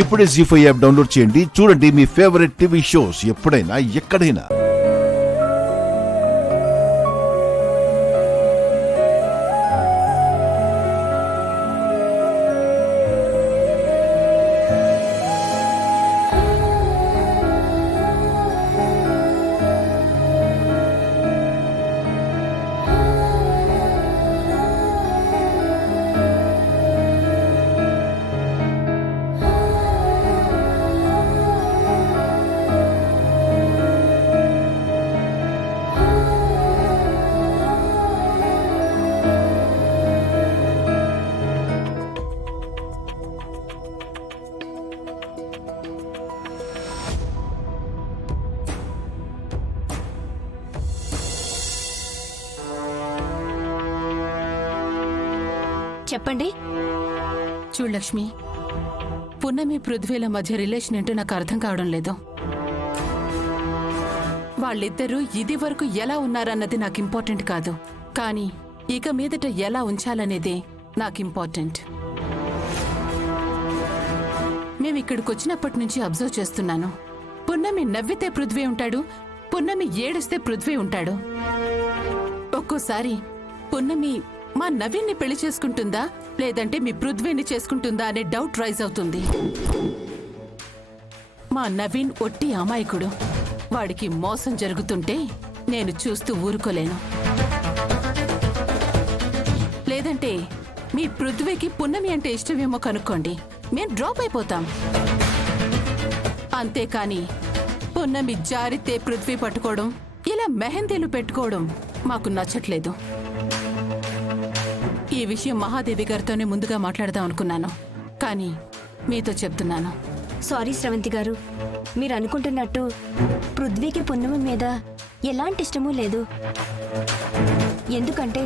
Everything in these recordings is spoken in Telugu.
ఇప్పుడే జీ5 యాప్ డౌన్లోడ్ చేయండి. చూడండి మీ ఫేవరెట్ టీవీ షోస్ ఎప్పుడైనా ఎక్కడైనా. చెప్పండి. చూడు లక్ష్మి, పున్నమి పృథ్వీల మధ్య రిలేషన్ ఏంటో నాకు అర్థం కావడం లేదు. వాళ్ళిద్దరూ ఇది వరకు ఎలా ఉన్నారన్నది నాకు ఇంపార్టెంట్ కాదు, కానీ ఇక మీదట ఎలా ఉంచాలనేదే నాకు ఇంపార్టెంట్. మేమిక్కడికి వచ్చినప్పటి నుంచి అబ్జర్వ్ చేస్తున్నాను. పున్నమి నవ్వితే పృథ్వీ ఉంటాడు, పున్నమి ఏడుస్తే పృథ్వీ ఉంటాడు. ఒక్కోసారి పున్నమి మా నవీన్ని పెళ్లి చేసుకుంటుందా లేదంటే మీ పృథ్వీని చేసుకుంటుందా అనే డౌట్ రైజ్ అవుతుంది. మా నవీన్ ఒట్టి అమాయకుడు. వాడికి మోసం జరుగుతుంటే నేను చూస్తూ ఊరుకోలేను. లేదంటే మీ పృథ్వీకి పున్నమి అంటే ఇష్టమేమో కనుక్కోండి, మేము డ్రాప్ అయిపోతాం. అంతేకాని పున్నమి జారితే పృథ్వీ పట్టుకోవడం, ఇలా మెహందీలు పెట్టుకోవడం మాకు నచ్చట్లేదు. ఈ విషయం మహాదేవి గారితోనే ముందుగా మాట్లాడదాం అనుకున్నాను, కానీ మీతో చెప్తున్నాను. సారీ శ్రవంతి గారు, మీరు అనుకుంటున్నట్టు పృథ్వీకి పున్నమి మీద ఎలాంటి ఇష్టమూ లేదు. ఎందుకంటే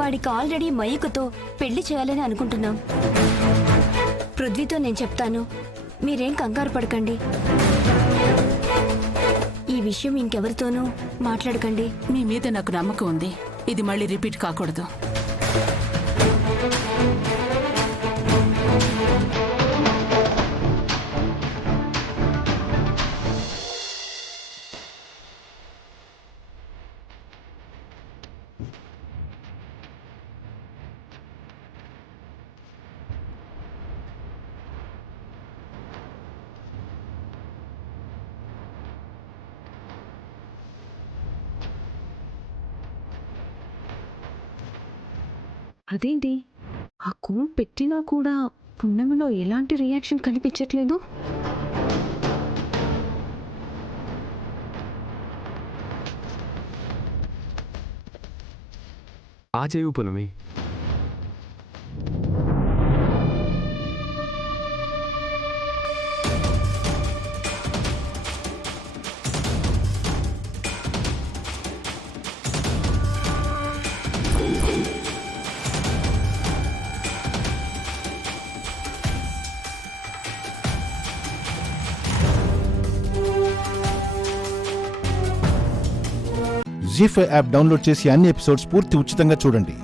వాడికి ఆల్రెడీ మయూకతో పెళ్లి చేయాలని అనుకుంటున్నాం. పృథ్వీతో నేను చెప్తాను, మీరేం కంగారు పడకండి. ఈ విషయం ఇంకెవరితోనూ మాట్లాడకండి. మీ మీద నాకు నమ్మకం ఉంది, ఇది మళ్ళీ రిపీట్ కాకూడదు. అదేంటి, ఆ కోన్ పెట్టినా కూడా పున్నమిలో ఎలాంటి రియాక్షన్ కనిపించట్లేదు? ఆ చేయు పున్నమి. జీ5 యాప్ డౌన్లోడ్ చేసి అన్ని ఎపిసోడ్స్ పూర్తి ఉచితంగా చూడండి.